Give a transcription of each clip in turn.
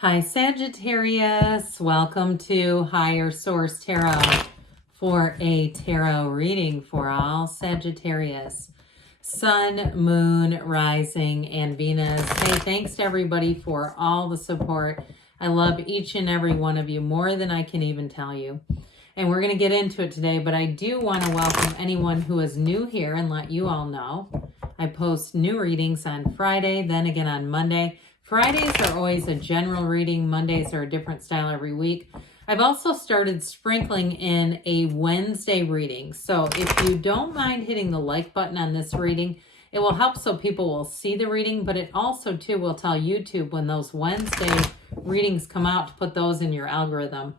Hi Sagittarius, welcome to Higher Source Tarot for a tarot reading for all Sagittarius. Sun, Moon, Rising, and Venus. Hey, thanks to everybody for all the support. I love each and every one of you more than I can even tell you. And we're going to get into it today, but I do want to welcome anyone who is new here and let you all know. I post new readings on Friday, then again on Monday. Fridays are always a general reading. Mondays are a different style every week. I've also started sprinkling in a Wednesday reading. So if you don't mind hitting the like button on this reading, it will help so people will see the reading, but it also too will tell YouTube when those Wednesday readings come out to put those in your algorithm.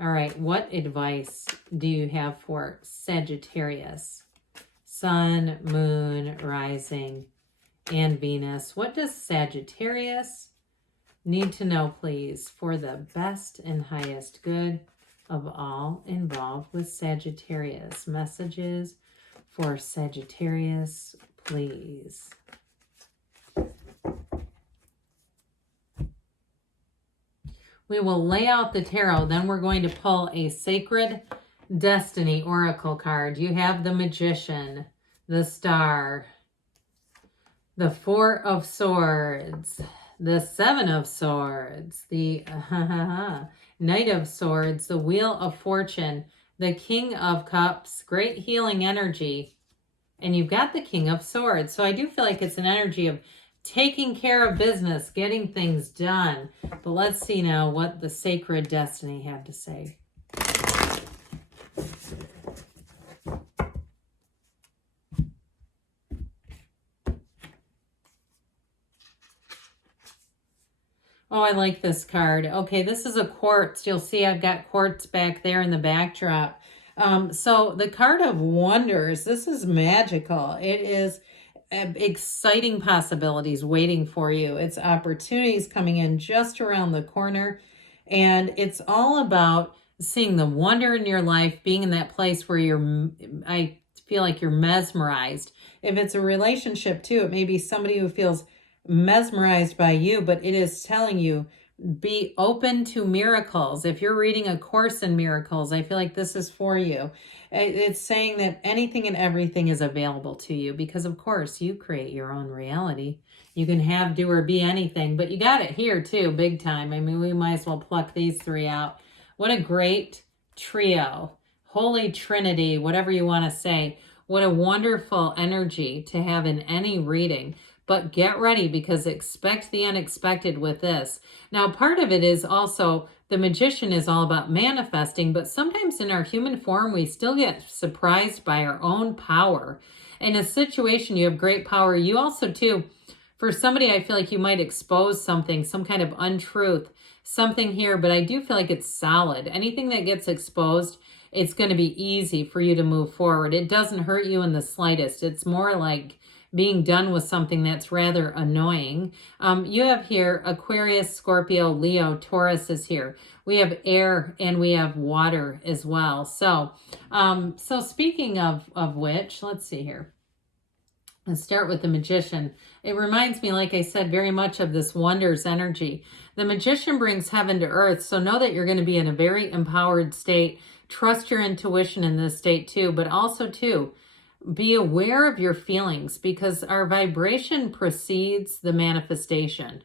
All right, what advice do you have for Sagittarius? Sun, Moon, Rising, and Venus. What does Sagittarius need to know, please, for the best and highest good of all involved with Sagittarius? Messages for Sagittarius, please. We will lay out the tarot, then we're going to pull a Sacred Destiny Oracle card. You have the Magician, the Star, the Four of Swords, the Seven of Swords, the Knight of Swords, the Wheel of Fortune, the King of Cups, great healing energy, and you've got the King of Swords. So I do feel like it's an energy of taking care of business, getting things done. But let's see now what the Sacred Destiny had to say. Oh, I like this card. Okay, this is a quartz. You'll see I've got quartz back there in the backdrop. So the card of wonders, this is magical. It is exciting possibilities waiting for you. It's opportunities coming in just around the corner. And it's all about seeing the wonder in your life, being in that place where I feel like you're mesmerized. If it's a relationship too, it may be somebody who feels mesmerized by you, but it is telling you, be open to miracles. If you're reading a course in miracles, I feel like this is for you. It's saying that anything and everything is available to you because, of course, you create your own reality. You can have, do, or be anything, but you got it here too, big time. I mean, we might as well pluck these three out. What a great trio. Holy Trinity, whatever you want to say. What a wonderful energy to have in any reading. But get ready because expect the unexpected with this. Now, part of it is also the Magician is all about manifesting, but sometimes in our human form, we still get surprised by our own power. In a situation, you have great power. You also, too, for somebody, I feel like you might expose something, some kind of untruth, something here, but I do feel like it's solid. Anything that gets exposed, it's going to be easy for you to move forward. It doesn't hurt you in the slightest. It's more like being done with something that's rather annoying. You have here Aquarius, Scorpio, Leo, Taurus is here. We have air and we have water as well. So speaking of which, let's see here. Let's start with the Magician. It reminds me, like I said, very much of this wonders energy. The Magician brings heaven to earth, so know that you're going to be in a very empowered state. Trust your intuition in this state too, but also too, be aware of your feelings because our vibration precedes the manifestation,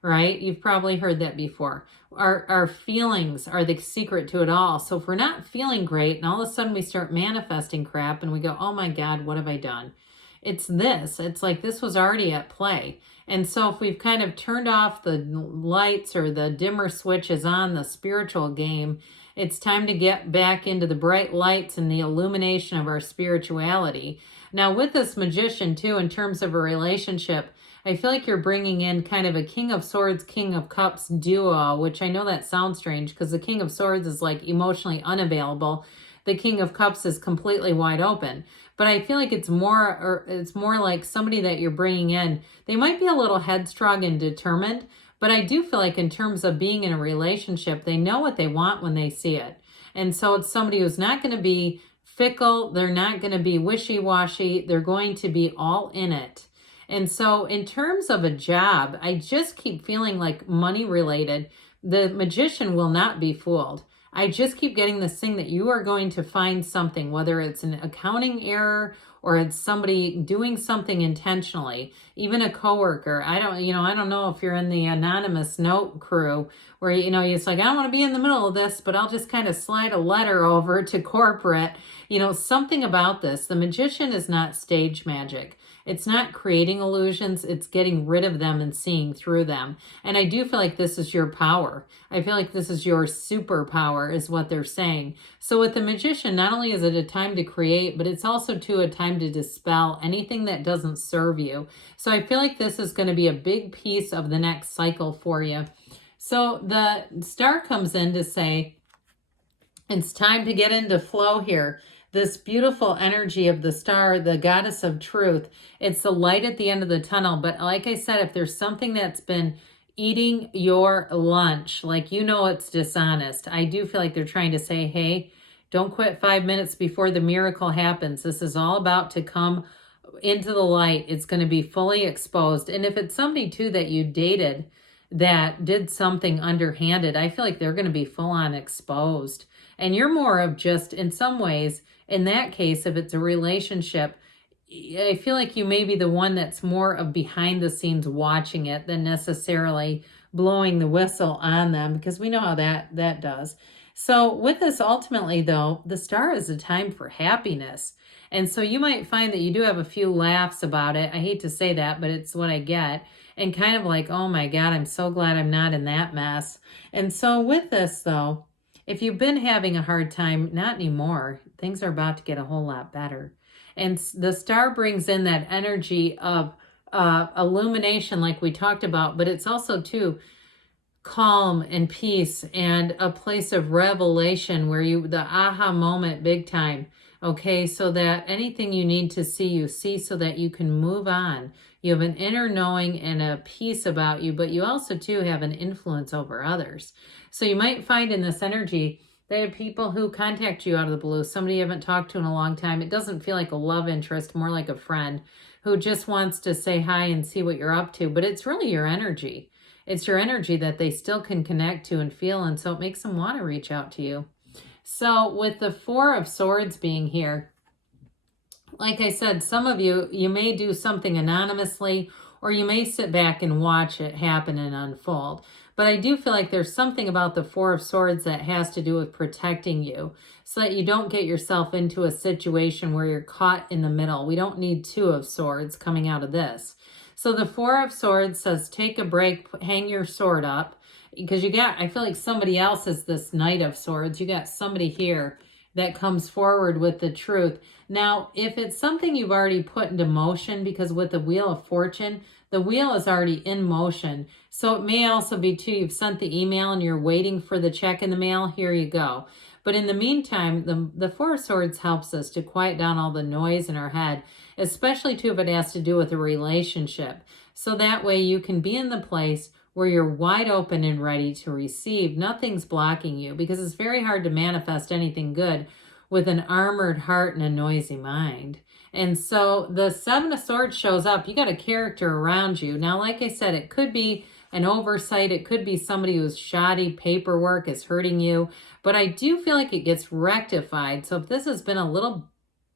right? You've probably heard that before. Our feelings are the secret to it all. So if we're not feeling great and all of a sudden we start manifesting crap and we go, oh my God, what have I done? It's like this was already at play. And so if we've kind of turned off the lights or the dimmer switches on the spiritual game, it's time to get back into the bright lights and the illumination of our spirituality. Now with this Magician too, in terms of a relationship, I feel like you're bringing in kind of a King of Swords, King of Cups duo, which I know that sounds strange because the King of Swords is like emotionally unavailable. The King of Cups is completely wide open. But I feel like it's more like somebody that you're bringing in. They might be a little headstrong and determined, but I do feel like in terms of being in a relationship, they know what they want when they see it. And so it's somebody who's not going to be fickle. They're not going to be wishy-washy. They're going to be all in it. And so in terms of a job, I just keep feeling like money related. The Magician will not be fooled. I just keep getting this thing that you are going to find something, whether it's an accounting error or it's somebody doing something intentionally, even a coworker. I don't know if you're in the anonymous note crew where, it's like, I don't want to be in the middle of this, but I'll just kind of slide a letter over to corporate, something about this. The Magician is not stage magic. It's not creating illusions. It's getting rid of them and seeing through them. And I do feel like this is your power. I feel like this is your superpower is what they're saying. So with the Magician, not only is it a time to create, but it's also too a time to dispel anything that doesn't serve you. So I feel like this is going to be a big piece of the next cycle for you. So the Star comes in to say, it's time to get into flow here. This beautiful energy of the Star, the goddess of truth. It's the light at the end of the tunnel. But like I said, if there's something that's been eating your lunch, like it's dishonest, I do feel like they're trying to say, hey, don't quit 5 minutes before the miracle happens. This is all about to come into the light. It's going to be fully exposed. And if it's somebody too that you dated that did something underhanded, I feel like they're going to be full on exposed. And you're more of just, in some ways, in that case, if it's a relationship, I feel like you may be the one that's more of behind the scenes watching it than necessarily blowing the whistle on them, because we know how that does. So with this, ultimately, though, the Star is a time for happiness. And so you might find that you do have a few laughs about it. I hate to say that, but it's what I get. And kind of like, oh my God, I'm so glad I'm not in that mess. And so with this, though, if you've been having a hard time, not anymore. Things are about to get a whole lot better. And the Star brings in that energy of illumination like we talked about, but it's also too calm and peace and a place of revelation where the aha moment big time. Okay, so that anything you need to see, you see so that you can move on. You have an inner knowing and a peace about you, but you also too have an influence over others. So you might find in this energy, they have people who contact you out of the blue, somebody you haven't talked to in a long time. It doesn't feel like a love interest, more like a friend who just wants to say hi and see what you're up to, but it's really your energy. It's your energy that they still can connect to and feel, and so it makes them want to reach out to you. So with the Four of Swords being here, like I said, some of you may do something anonymously, or you may sit back and watch it happen and unfold. But I do feel like there's something about the Four of Swords that has to do with protecting you so that you don't get yourself into a situation where you're caught in the middle. We don't need Two of Swords coming out of this. So the Four of Swords says, take a break, hang your sword up. Because I feel like somebody else is this Knight of Swords. You got somebody here that comes forward with the truth. Now, if it's something you've already put into motion, because with the Wheel of Fortune, the wheel is already in motion. So it may also be too, you've sent the email and you're waiting for the check in the mail. Here you go. But in the meantime, the Four of Swords helps us to quiet down all the noise in our head, especially too if it has to do with a relationship. So that way you can be in the place where you're wide open and ready to receive. Nothing's blocking you, because it's very hard to manifest anything good with an armored heart and a noisy mind. And so the Seven of Swords shows up. You got a character around you. Now, like I said, it could be an oversight. It could be somebody who's shoddy paperwork is hurting you. But I do feel like it gets rectified. So if this has been a little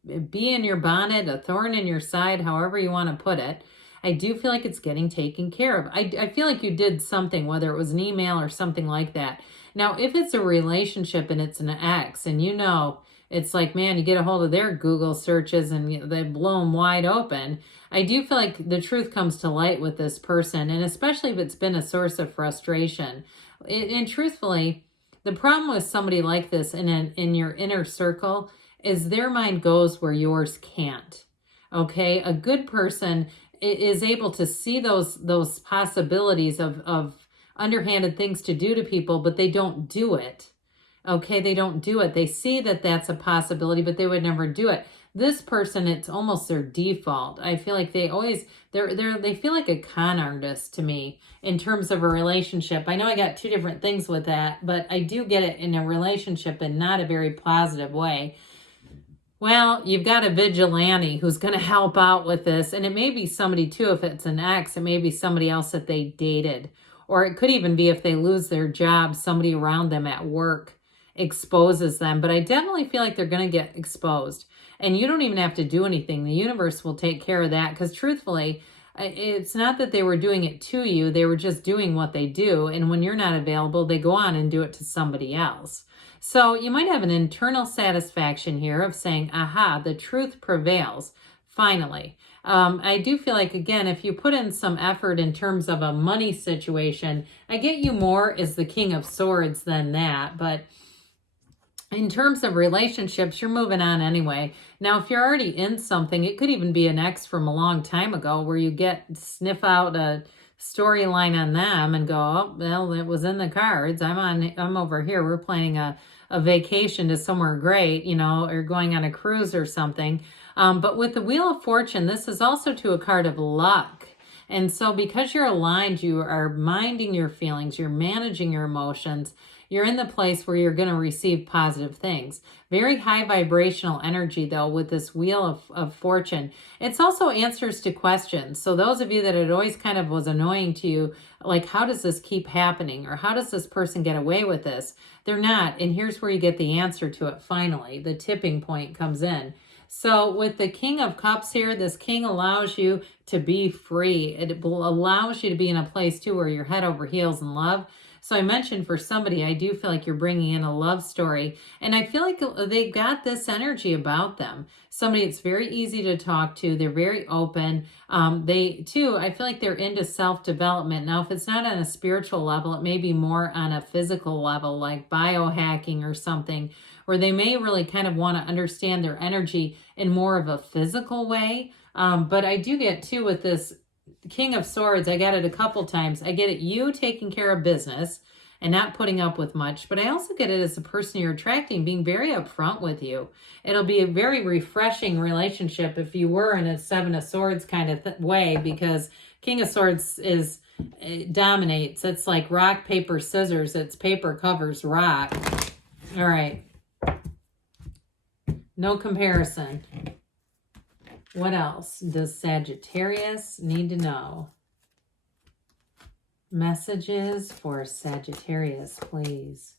bee in your bonnet, a thorn in your side, however you want to put it, I do feel like it's getting taken care of. I feel like you did something, whether it was an email or something like that. Now, if it's a relationship and it's an ex, and it's like, man, you get a hold of their Google searches and they blow them wide open. I do feel like the truth comes to light with this person, and especially if it's been a source of frustration. And truthfully, the problem with somebody like this in your inner circle is their mind goes where yours can't. Okay, a good person is able to see those possibilities of underhanded things to do to people, but they don't do it. Okay, they don't do it. They see that that's a possibility, but they would never do it. This person, it's almost their default. I feel like they feel like a con artist to me in terms of a relationship. I know I got two different things with that, but I do get it in a relationship in not a very positive way. Well, you've got a vigilante who's going to help out with this. And it may be somebody too, if it's an ex, it may be somebody else that they dated. Or it could even be if they lose their job, somebody around them at work exposes them. But I definitely feel like they're going to get exposed. And you don't even have to do anything. The universe will take care of that. Because truthfully, it's not that they were doing it to you. They were just doing what they do. And when you're not available, they go on and do it to somebody else. So you might have an internal satisfaction here of saying, aha, the truth prevails, finally. I do feel like, again, if you put in some effort in terms of a money situation, I get you more as the King of Swords than that. But in terms of relationships, you're moving on anyway. Now, if you're already in something, it could even be an ex from a long time ago where you sniff out a storyline on them and go, oh, well, it was in the cards. I'm over here. We're planning a vacation to somewhere great, you know, or going on a cruise or something. But with the Wheel of Fortune, this is also to a card of luck. And so because you're aligned, you are minding your feelings, you're managing your emotions, you're in the place where you're going to receive positive things. Very high vibrational energy, though, with this Wheel of Fortune. It's also answers to questions. So those of you that it always kind of was annoying to you, like, how does this keep happening? Or how does this person get away with this? They're not. And here's where you get the answer to it finally. The tipping point comes in. So with the King of Cups here, this king allows you to be free. It allows you to be in a place, too, where you're head over heels in love. So I mentioned for somebody, I do feel like you're bringing in a love story. And I feel like they got this energy about them. Somebody it's very easy to talk to. They're very open. I feel like they're into self-development. Now, if it's not on a spiritual level, it may be more on a physical level, like biohacking or something, where they may really kind of want to understand their energy in more of a physical way. But I do get, too, with this King of Swords, I get it a couple times. I get it you taking care of business and not putting up with much, but I also get it as the person you're attracting being very upfront with you. It'll be a very refreshing relationship if you were in a Seven of Swords kind of way, because King of Swords it dominates. It's like rock, paper, scissors. It's paper covers rock. All right. No comparison. What else does Sagittarius need to know? Messages for Sagittarius, please.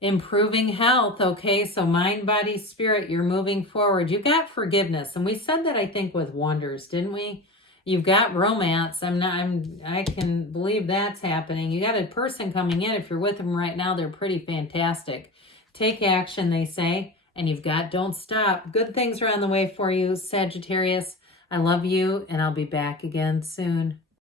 Improving health. Okay, so mind, body, spirit, you're moving forward. You've got forgiveness. And we said that, I think, with wonders, didn't we? You've got romance. I can believe that's happening. You got a person coming in. If you're with them right now, they're pretty fantastic. Take action, they say. And you've got don't stop. Good things are on the way for you, Sagittarius. I love you, and I'll be back again soon.